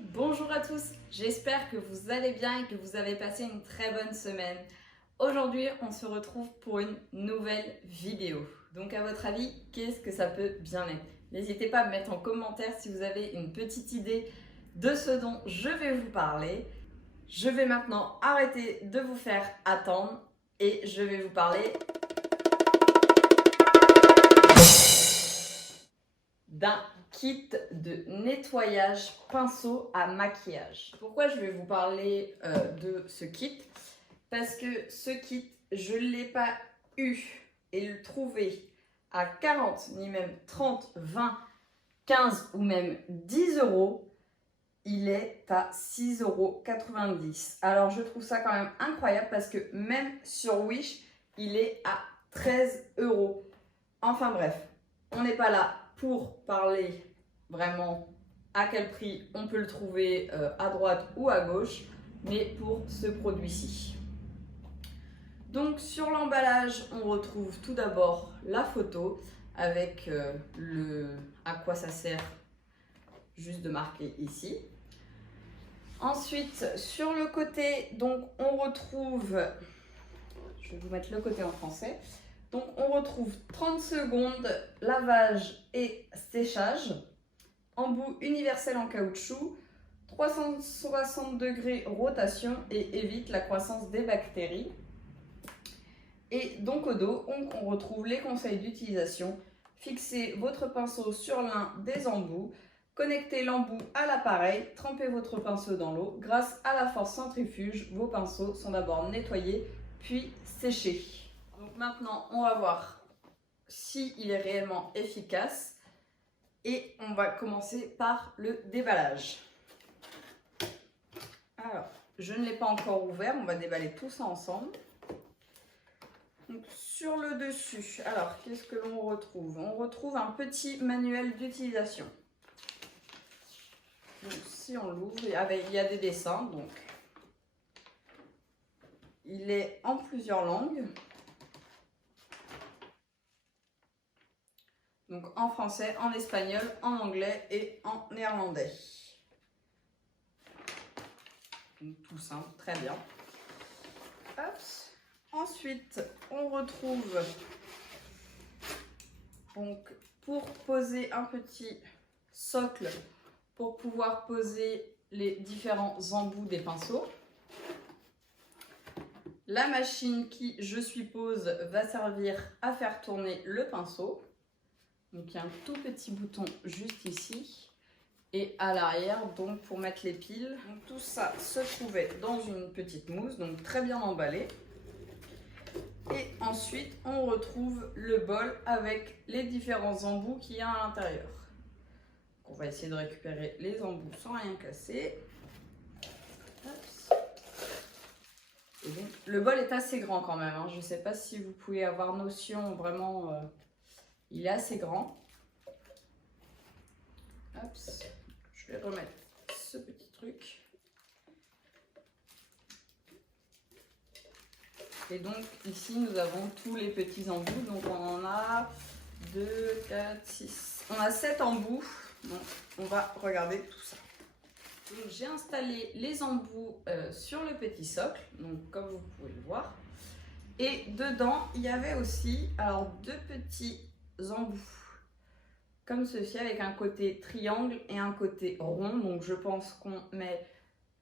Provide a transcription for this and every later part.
Bonjour à tous, j'espère que vous allez bien et que vous avez passé une très bonne semaine. Aujourd'hui, on se retrouve pour une nouvelle vidéo. Donc à votre avis, qu'est-ce que ça peut bien être? N'hésitez pas à me mettre en commentaire si vous avez une petite idée de ce dont je vais vous parler. Je vais maintenant arrêter de vous faire attendre et je vais vous parler d'un kit de nettoyage pinceau à maquillage. Pourquoi je vais vous parler de ce kit? Parce que ce kit, je ne l'ai pas eu et le trouver à 40, ni même 30, 20, 15 ou même 10 euros. Il est à 6,90 €. Alors je trouve ça quand même incroyable parce que même sur Wish, il est à 13 €. Enfin bref, on n'est pas là pour parler vraiment à quel prix on peut le trouver à droite ou à gauche, mais pour ce produit-ci. Donc sur l'emballage, on retrouve tout d'abord la photo avec à quoi ça sert, juste de marquer ici. Ensuite, sur le côté, donc on retrouve, je vais vous mettre le côté en français. Donc on retrouve 30 secondes lavage et séchage, embout universel en caoutchouc, 360 degrés rotation et évite la croissance des bactéries. Et donc au dos, on retrouve les conseils d'utilisation. Fixez votre pinceau sur l'un des embouts, connectez l'embout à l'appareil, trempez votre pinceau dans l'eau. Grâce à la force centrifuge, vos pinceaux sont d'abord nettoyés puis séchés. Donc maintenant, on va voir s'il est réellement efficace et on va commencer par le déballage. Alors, je ne l'ai pas encore ouvert, on va déballer tout ça ensemble. Donc, sur le dessus, alors qu'est-ce que l'on retrouve? On retrouve un petit manuel d'utilisation. Donc, si on l'ouvre, il y a des dessins, donc il est en plusieurs langues. Donc en français, en espagnol, en anglais et en néerlandais. Donc, tout simple, très bien. Hop. Ensuite, on retrouve, donc, pour poser un petit socle, pour pouvoir poser les différents embouts des pinceaux. La machine qui, je suppose, va servir à faire tourner le pinceau. Donc il y a un tout petit bouton juste ici et à l'arrière donc pour mettre les piles. Donc tout ça se trouvait dans une petite mousse, donc très bien emballé. Et ensuite on retrouve le bol avec les différents embouts qu'il y a à l'intérieur. On va essayer de récupérer les embouts sans rien casser. Et donc, le bol est assez grand quand même, hein. Je ne sais pas si vous pouvez avoir notion vraiment... il est assez grand. Hop, je vais remettre ce petit truc. Et donc ici nous avons tous les petits embouts. Donc on en a 2, 4, 6. On a 7 embouts. Donc on va regarder tout ça. Donc j'ai installé les embouts sur le petit socle. Donc comme vous pouvez le voir. Et dedans il y avait aussi alors 2 petits embouts comme ceci avec un côté triangle et un côté rond. Donc je pense qu'on met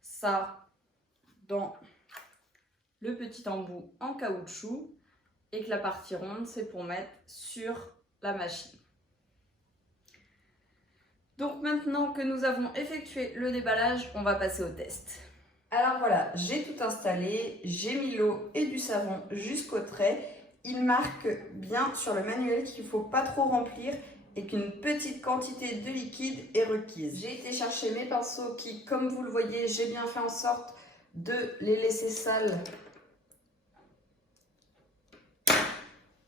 ça dans le petit embout en caoutchouc et que la partie ronde c'est pour mettre sur la machine. Donc maintenant que nous avons effectué le déballage, on va passer au test. Alors voilà, j'ai tout installé, j'ai mis l'eau et du savon jusqu'au trait. Il marque bien sur le manuel qu'il ne faut pas trop remplir et qu'une petite quantité de liquide est requise. J'ai été chercher mes pinceaux qui, comme vous le voyez, j'ai bien fait en sorte de les laisser sales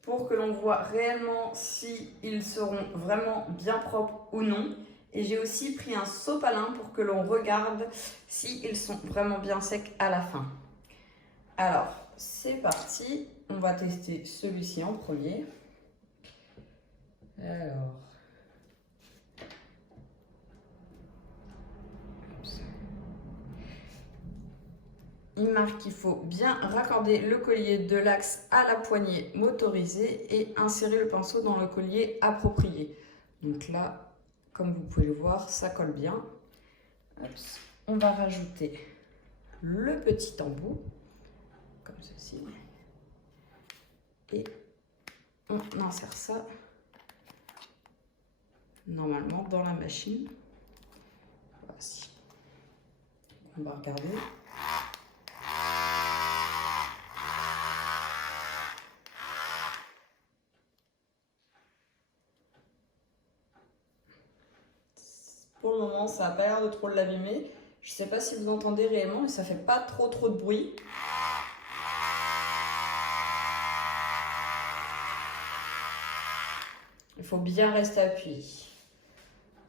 pour que l'on voit réellement si ils seront vraiment bien propres ou non. Et j'ai aussi pris un sopalin pour que l'on regarde s'ils sont vraiment bien secs à la fin. Alors, c'est parti. On va tester celui-ci en premier. Alors, il marque qu'il faut bien raccorder le collier de l'axe à la poignée motorisée et insérer le pinceau dans le collier approprié. Donc là, comme vous pouvez le voir, ça colle bien. On va rajouter le petit embout, comme ceci. Et on insère ça normalement dans la machine. Voici. On va regarder. Pour le moment, ça n'a pas l'air de trop l'abîmer. Je ne sais pas si vous entendez réellement, mais ça ne fait pas trop de bruit. Il faut bien rester appuyé.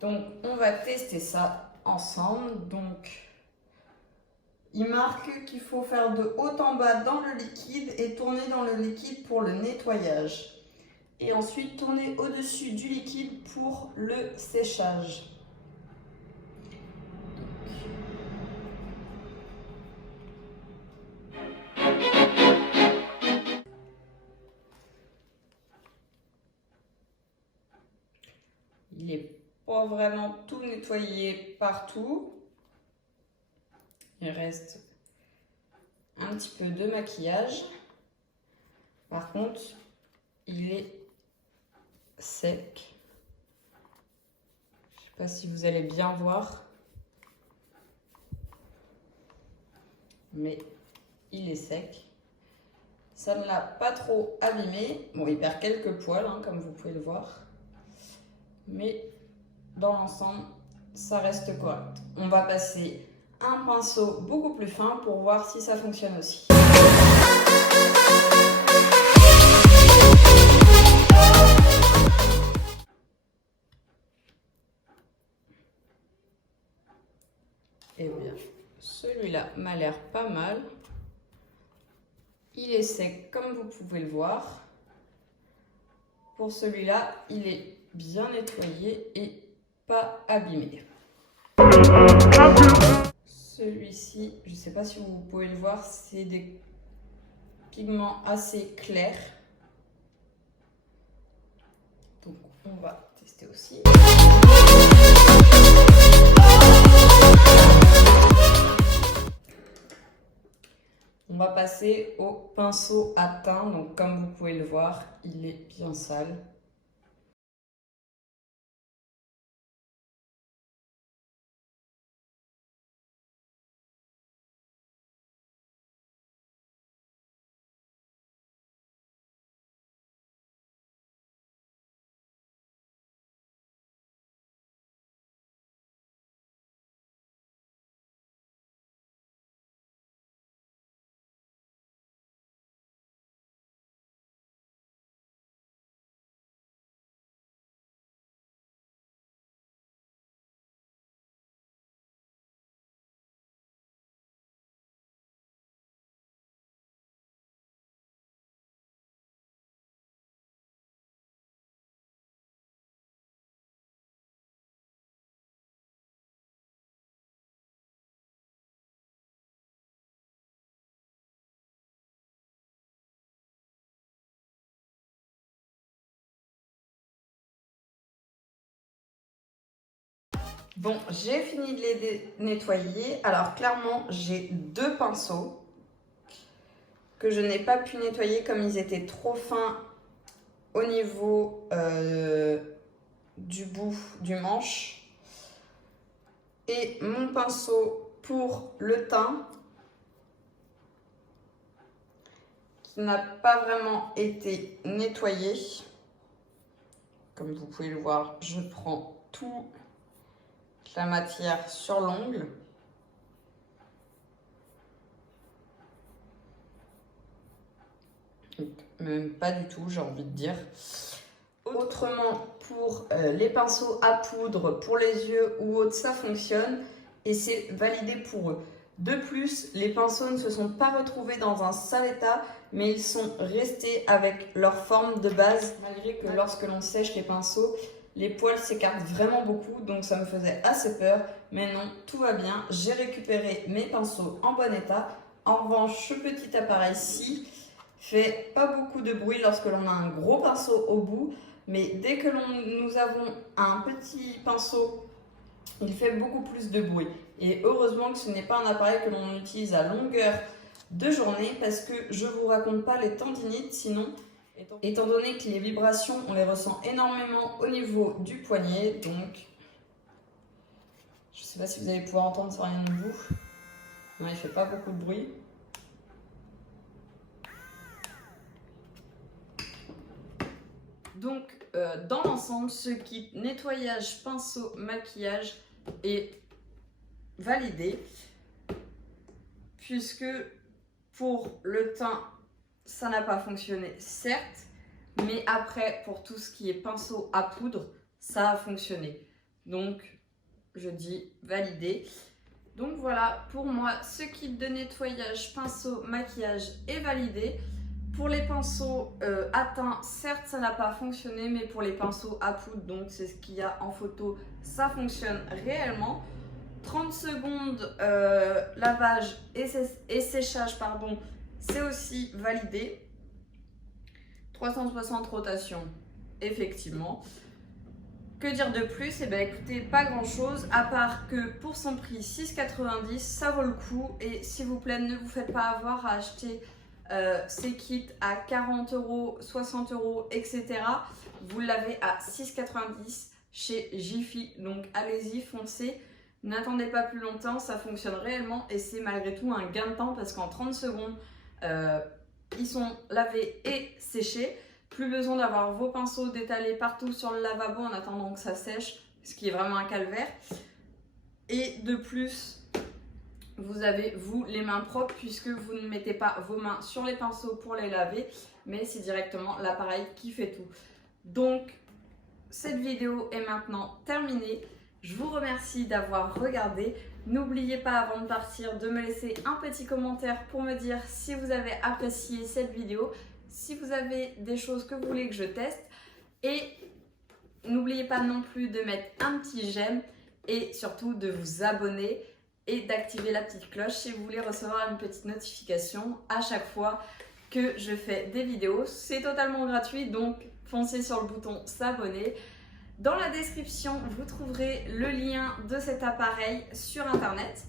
Donc, on va tester ça ensemble. Donc, il marque qu'il faut faire de haut en bas dans le liquide et tourner dans le liquide pour le nettoyage. Et ensuite, tourner au-dessus du liquide pour le séchage. Il n'est pas vraiment tout nettoyé partout. Il reste un petit peu de maquillage. Par contre, il est sec. Je ne sais pas si vous allez bien voir. Mais il est sec. Ça ne l'a pas trop abîmé. Bon, il perd quelques poils, hein, comme vous pouvez le voir. Mais dans l'ensemble, ça reste correct. On va passer un pinceau beaucoup plus fin pour voir si ça fonctionne aussi. Et bien, celui-là m'a l'air pas mal. Il est sec comme vous pouvez le voir. Pour celui-là, il est bien nettoyé et pas abîmé. Celui-ci, je ne sais pas si vous pouvez le voir, c'est des pigments assez clairs. Donc on va tester aussi. On va passer au pinceau à teint. Donc comme vous pouvez le voir, il est bien sale. Bon, j'ai fini de les nettoyer. Alors clairement, j'ai deux pinceaux que je n'ai pas pu nettoyer comme ils étaient trop fins au niveau du bout du manche. Et mon pinceau pour le teint qui n'a pas vraiment été nettoyé. Comme vous pouvez le voir, je prends tout la matière sur l'ongle. Même pas du tout, j'ai envie de dire. Autrement, pour les pinceaux à poudre, pour les yeux ou autres, ça fonctionne et c'est validé pour eux. De plus, les pinceaux ne se sont pas retrouvés dans un sale état, mais ils sont restés avec leur forme de base, malgré que lorsque l'on sèche les pinceaux, les poils s'écartent vraiment beaucoup, donc ça me faisait assez peur. Mais non, tout va bien. J'ai récupéré mes pinceaux en bon état. En revanche, ce petit appareil-ci fait pas beaucoup de bruit lorsque l'on a un gros pinceau au bout, mais dès que nous avons un petit pinceau, il fait beaucoup plus de bruit. Et heureusement que ce n'est pas un appareil que l'on utilise à longueur de journée, parce que je vous raconte pas les tendinites, sinon, étant donné que les vibrations, on les ressent énormément au niveau du poignet. Donc, je sais pas si vous allez pouvoir entendre, c'est rien de nouveau. Non, il fait pas beaucoup de bruit. Donc, dans l'ensemble, ce kit nettoyage, pinceau, maquillage est validé. Puisque pour le teint, ça n'a pas fonctionné, certes. Mais après, pour tout ce qui est pinceau à poudre, ça a fonctionné. Donc, je dis validé. Donc voilà, pour moi, ce kit de nettoyage, pinceau, maquillage est validé. Pour les pinceaux à teint, certes, ça n'a pas fonctionné, mais pour les pinceaux à poudre, donc c'est ce qu'il y a en photo, ça fonctionne réellement. 30 secondes lavage et séchage, pardon, c'est aussi validé. 360 rotations, effectivement. Que dire de plus? Eh bien écoutez, pas grand chose, à part que pour son prix 6,90, ça vaut le coup. Et s'il vous plaît, ne vous faites pas avoir à acheter ces kits à 40 €, 60 €, etc. Vous l'avez à 6,90 chez Jiffy. Donc allez-y, foncez. N'attendez pas plus longtemps, ça fonctionne réellement et c'est malgré tout un gain de temps parce qu'en 30 secondes, ils sont lavés et séchés. Plus besoin d'avoir vos pinceaux d'étaler partout sur le lavabo en attendant que ça sèche, ce qui est vraiment un calvaire. Et de plus, vous avez, vous, les mains propres puisque vous ne mettez pas vos mains sur les pinceaux pour les laver, mais c'est directement l'appareil qui fait tout. Donc, cette vidéo est maintenant terminée. Je vous remercie d'avoir regardé. N'oubliez pas avant de partir de me laisser un petit commentaire pour me dire si vous avez apprécié cette vidéo, si vous avez des choses que vous voulez que je teste. Et n'oubliez pas non plus de mettre un petit j'aime et surtout de vous abonner et d'activer la petite cloche si vous voulez recevoir une petite notification à chaque fois que je fais des vidéos. C'est totalement gratuit, donc foncez sur le bouton s'abonner. Dans la description, vous trouverez le lien de cet appareil sur internet.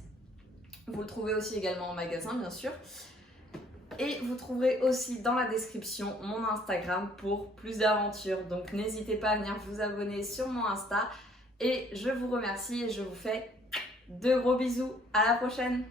Vous le trouvez aussi également en magasin, bien sûr. Et vous trouverez aussi dans la description mon Instagram pour plus d'aventures. Donc n'hésitez pas à venir vous abonner sur mon Insta. Et je vous remercie et je vous fais de gros bisous. À la prochaine!